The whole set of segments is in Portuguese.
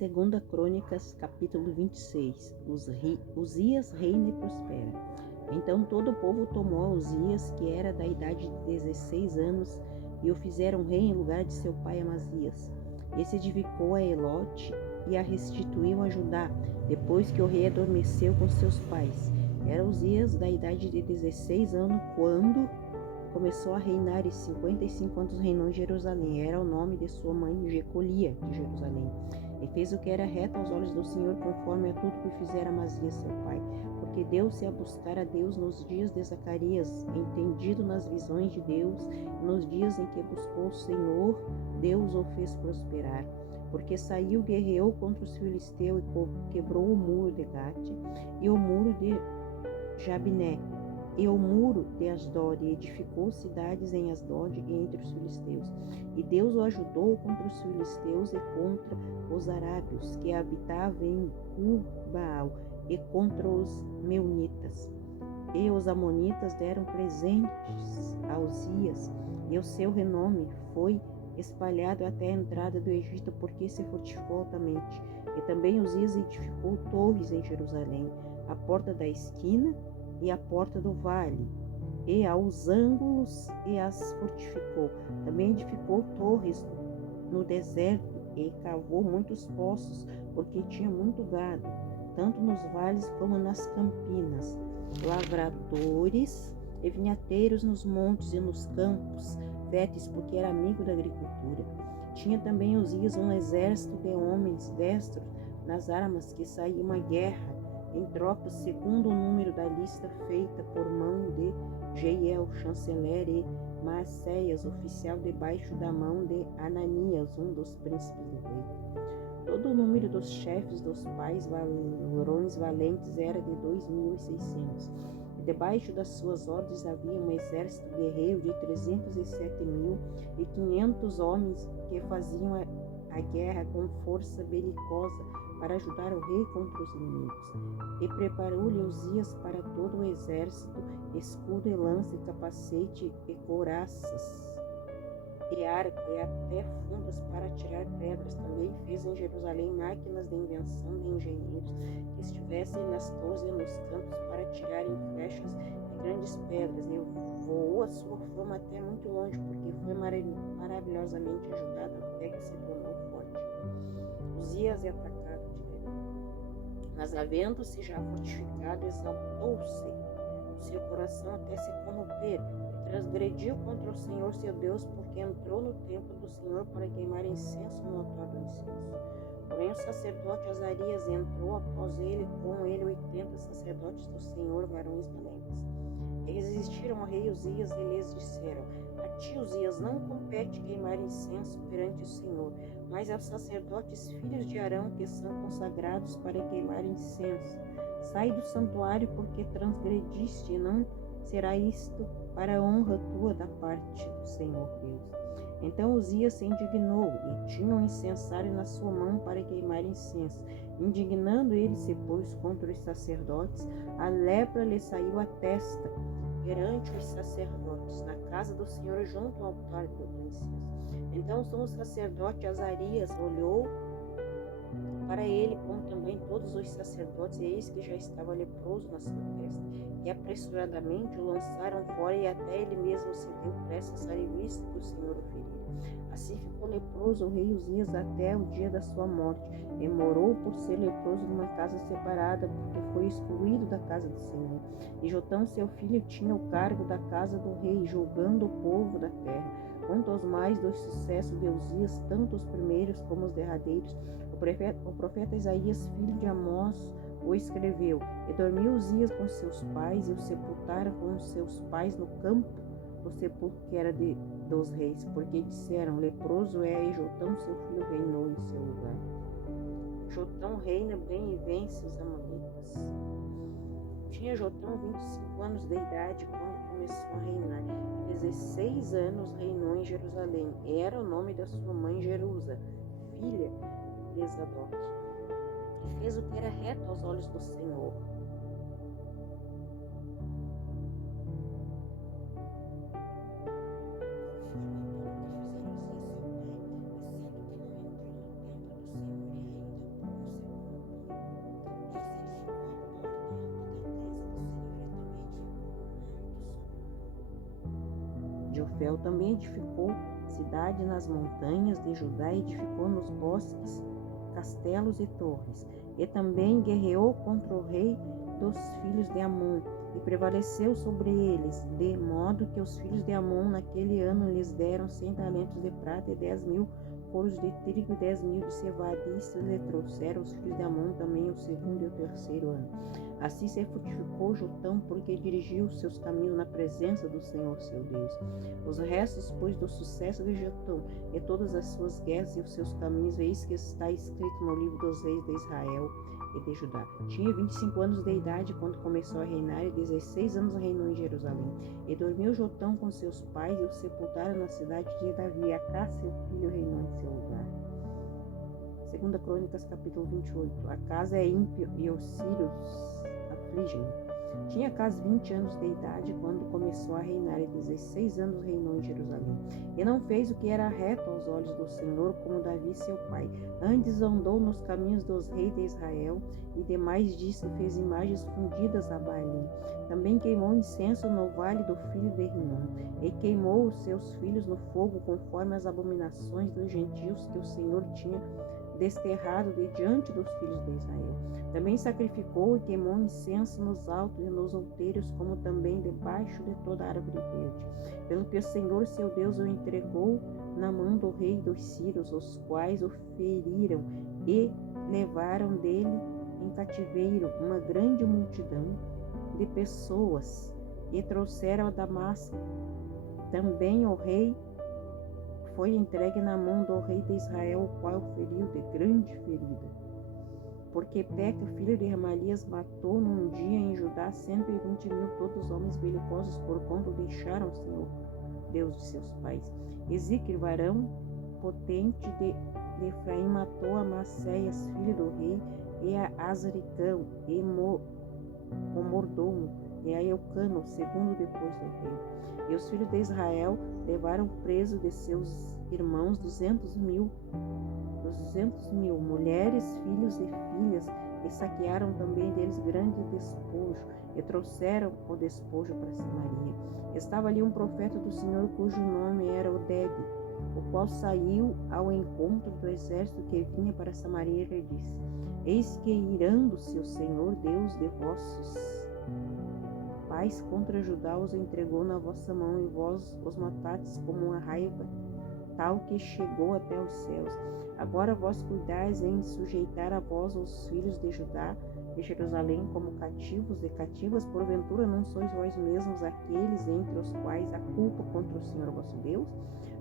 Segunda Crônicas, capítulo 26. Uzias reina e prospera. Então todo o povo tomou a Uzias, que era da idade de 16 anos, e o fizeram rei em lugar de seu pai Amazias. Esse edificou a Elote e a restituiu a Judá, depois que o rei adormeceu com seus pais. Era Uzias da idade de 16 anos quando começou a reinar, e 55 anos reinou em Jerusalém. Era o nome de sua mãe Jecolia de Jerusalém. E fez o que era reto aos olhos do Senhor, conforme a tudo que fizera Amazias seu pai. Porque deu-se a buscar a Deus nos dias de Zacarias, entendido nas visões de Deus, e nos dias em que buscou o Senhor, Deus o fez prosperar. Porque saiu, guerreou contra os filisteus e quebrou o muro de Gate e o muro de Jabiné e o muro de Asdod, e edificou cidades em Asdod e entre os filisteus. E Deus o ajudou contra os filisteus e contra os arábios que habitavam em Gur-Baal e contra os meunitas. E os amonitas deram presentes a Uzias, e o seu renome foi espalhado até a entrada do Egito, porque se fortificou altamente. E também Uzias edificou torres em Jerusalém, a porta da esquina e a porta do vale, e aos ângulos, e as fortificou. Também edificou torres no deserto, e cavou muitos poços, porque tinha muito gado, tanto nos vales como nas campinas, lavradores e vinhateiros nos montes e nos campos férteis, porque era amigo da agricultura. Tinha também Uzias um exército de homens destros nas armas, que saíam à guerra em tropas segundo o número da lista feita por mão de Jeiel, chanceler, e Maacéias, oficial, debaixo da mão de Ananias, um dos príncipes do rei. Todo o número dos chefes dos pais varões valentes era de 2.600. E debaixo das suas ordens havia um exército guerreiro de 307.500 homens, que faziam a guerra com força belicosa para ajudar o rei contra os inimigos. E preparou-lhe Uzias para todo o exército escudo e lança e capacete e couraças e arco e até fundas para tirar pedras. Também fez em Jerusalém máquinas de invenção de engenheiros que estivessem nas torres e nos campos para tirarem flechas e grandes pedras. E voou a sua fama até muito longe, porque foi maravilhosamente ajudado até que se tornou forte. Uzias é atacado mas havendo-se já fortificado, exaltou-se o seu coração até se corromper, e transgrediu contra o Senhor seu Deus, porque entrou no templo do Senhor para queimar incenso no altar do incenso. Porém o sacerdote Azarias entrou após ele, com ele 80 sacerdotes do Senhor, varões valentes. E resistiram ao rei Uzias e lhes disseram: a ti, Uzias, não compete queimar incenso perante o Senhor, mas aos sacerdotes filhos de Arão, que são consagrados para queimar incenso. Sai do santuário, porque transgrediste, e não será isto para a honra tua da parte do Senhor Deus. Então Uzias se indignou, e tinha um incensário na sua mão para queimar incenso. Indignando ele se pôs contra os sacerdotes, a lepra lhe saiu à testa perante os sacerdotes, na casa do Senhor, junto ao altar do incenso. Então o sumo sacerdote Azarias olhou para ele, como também todos os sacerdotes, e eis que já estava leproso na sua testa. E apressuradamente o lançaram fora, e até ele mesmo se deu pressas à vista que o Senhor o ferira. Assim ficou leproso o rei Uzias até o dia da sua morte, e morou por ser leproso numa casa separada, porque foi excluído da casa do Senhor. E Jotão, seu filho, tinha o cargo da casa do rei, julgando o povo da terra. Quanto aos mais dos sucessos de Uzias, tanto os primeiros como os derradeiros, o profeta Isaías, filho de Amós, o escreveu. E dormiu Uzias com seus pais, e o sepultaram com seus pais no campo, no sepulcro que era dos reis, porque disseram: leproso é, e Jotão, seu filho, reinou em seu lugar. Jotão reina bem e vence os amonitas. Tinha Jotão 25 anos de idade quando começou a reinar. 16 anos reinou em Jerusalém. Era o nome da sua mãe Jerusa, filha de Zadok. E fez o que era reto aos olhos do Senhor. Ofel. Também edificou cidade nas montanhas de Judá, edificou nos bosques castelos e torres. E também guerreou contra o rei dos filhos de Amon, e prevaleceu sobre eles, de modo que os filhos de Amon naquele ano lhes deram 100 talentos de prata e 10.000 coros de trigo e 10.000 de cevada. E isso lhe trouxeram os filhos de Amon também o segundo e o terceiro ano. Assim se fortificou Jotão, porque dirigiu os seus caminhos na presença do Senhor seu Deus. Os restos, pois, do sucesso de Jotão e todas as suas guerras e os seus caminhos, eis que está escrito no livro dos reis de Israel e de Judá. Tinha 25 anos de idade quando começou a reinar, e 16 anos reinou em Jerusalém. E dormiu Jotão com seus pais, e o sepultaram na cidade de Davi. Acás, seu filho, reinou em seu lugar. 2 Crônicas, capítulo 28. Acás é ímpio, e os sírios afligem-no. Tinha Acás 20 anos de idade quando começou a reinar, e 16 anos reinou em Jerusalém. E não fez o que era reto aos olhos do Senhor, como Davi seu pai. Antes andou nos caminhos dos reis de Israel, e demais disso fez imagens fundidas a Baalim. Também queimou incenso no vale do filho de Rinom, e queimou os seus filhos no fogo, conforme as abominações dos gentios que o Senhor tinha desterrado de diante dos filhos de Israel. Também sacrificou e queimou incenso nos altos e nos outeiros, como também debaixo de toda árvore verde. Pelo que o Senhor seu Deus o entregou na mão do rei dos sírios, os quais o feriram e levaram dele em cativeiro uma grande multidão de pessoas e trouxeram a Damasco. Também o rei foi entregue na mão do rei de Israel, o qual feriu de grande ferida. Porque Peca, filho de Remalias, matou num dia em Judá 120.000 todos homens belicosos, por quanto deixaram o Senhor, Deus de seus pais. Ezequiel, varão potente de Efraim, matou a Maceias, filho do rei, e a Azricão, e o mordomo, e a Eucano, segundo depois do rei. E os filhos de Israel levaram preso de seus irmãos 200.000 mulheres, filhos e filhas, e saquearam também deles grande despojo, e trouxeram o despojo para Samaria. Estava ali um profeta do Senhor, cujo nome era Oded, o qual saiu ao encontro do exército que vinha para Samaria, e disse: Eis que irando-se o Senhor Deus de vossos pais contra Judá os entregou na vossa mão, e vós os matastes como uma raiva tal que chegou até os céus. Agora vós cuidais em sujeitar a vós os filhos de Judá, de Jerusalém, como cativos e cativas. Porventura não sois vós mesmos aqueles entre os quais há culpa contra o Senhor vosso Deus?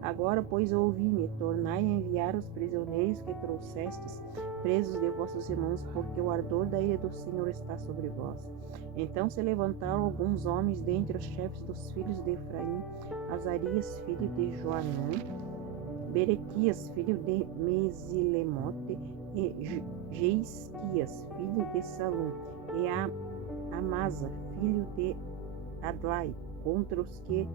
Agora, pois, ouvi-me, tornai a enviar os prisioneiros que trouxestes, presos de vossos irmãos, porque o ardor da ira do Senhor está sobre vós. Então se levantaram alguns homens dentre os chefes dos filhos de Efraim: Azarias, filho de Joanom, Berequias, filho de Mesilemote, e Jeisquias, filho de Salum, e Amasa, filho de Adlai, contra os que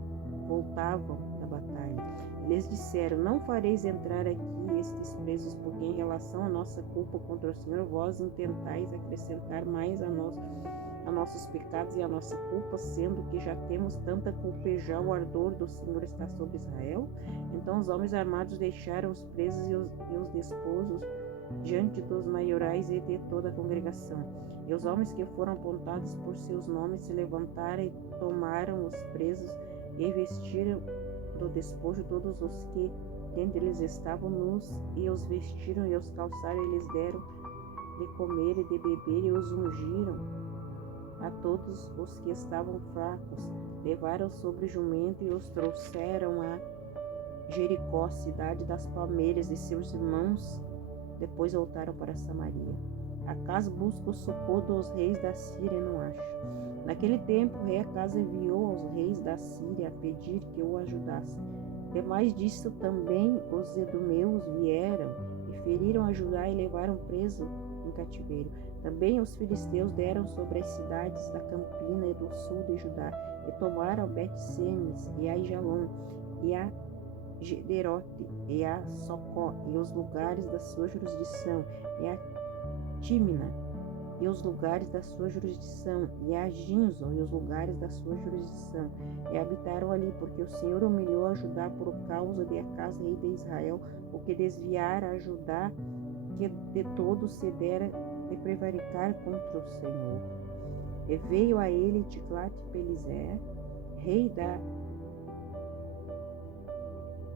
voltavam da batalha. Eles disseram: Não fareis entrar aqui estes presos, porque em relação à nossa culpa contra o Senhor, vós intentais acrescentar mais a nossos pecados e a nossa culpa, sendo que já temos tanta culpa, e já o ardor do Senhor está sobre Israel. Então os homens armados deixaram os presos e os despojos diante dos maiorais e de toda a congregação. E os homens que foram apontados por seus nomes se levantaram e tomaram os presos e vestiram do despojo todos os que dentre eles estavam nus, e os vestiram e os calçaram, e lhes deram de comer e de beber, e os ungiram a todos os que estavam fracos. Levaram sobre jumento e os trouxeram a Jericó, cidade das palmeiras, e seus irmãos depois voltaram para Samaria. Acás busca o socorro dos reis da Síria e não acha. Naquele tempo, o rei Acás enviou aos reis da Síria a pedir que o ajudassem. Demais disso, também os edomeus vieram e feriram a Judá e levaram preso em cativeiro. Também os filisteus deram sobre as cidades da campina e do sul de Judá, e tomaram Bet-Semes, e a Jalon, e a Gederote, e a Socó, e os lugares da sua jurisdição, e a Tímina, e os lugares da sua jurisdição, e a Ginzo e os lugares da sua jurisdição, e habitaram ali, porque o Senhor humilhou a Judá por causa de Acás, rei de Israel, o que desviara a Judá, que de todo se dera de prevaricar contra o Senhor. E veio a ele Tiglat-Pileser, rei da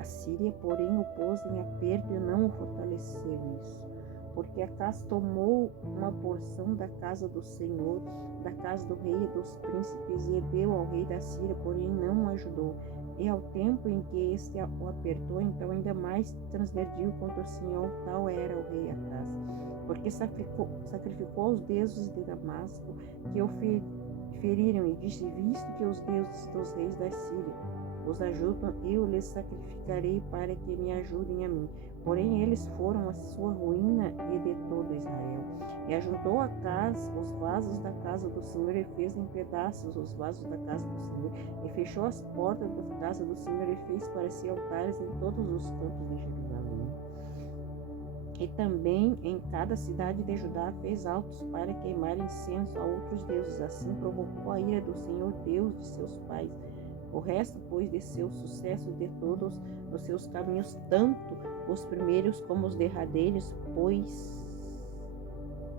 Assíria, porém o pôs em aperto e não o fortaleceu isso. Porque Acás tomou uma porção da casa do Senhor, da casa do rei e dos príncipes, e deu ao rei da Síria, porém não o ajudou. E ao tempo em que este o apertou, então ainda mais transgrediu contra o Senhor, tal era o rei Acás. Porque sacrificou aos deuses de Damasco, que o feriram, e disse: visto que os deuses dos reis da Síria os ajudam, eu lhes sacrificarei para que me ajudem a mim. Porém, eles foram a sua ruína e de todo Israel. E ajuntou Acás os vasos da casa do Senhor, e fez em pedaços os vasos da casa do Senhor, e fechou as portas da casa do Senhor, e fez para si altares em todos os cantos de Jerusalém. E também em cada cidade de Judá fez altos para queimar incenso a outros deuses. Assim provocou a ira do Senhor, Deus de seus pais. O resto, pois, de seu sucesso de todos os seus caminhos, tanto os primeiros como os derradeiros, pois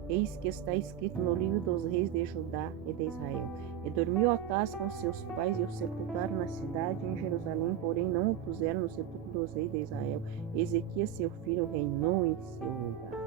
eis que está escrito no livro dos reis de Judá e de Israel. E dormiu Acás com seus pais, e o sepultaram na cidade em Jerusalém, porém não o puseram no sepulcro dos reis de Israel. Ezequias, seu filho, reinou em seu lugar.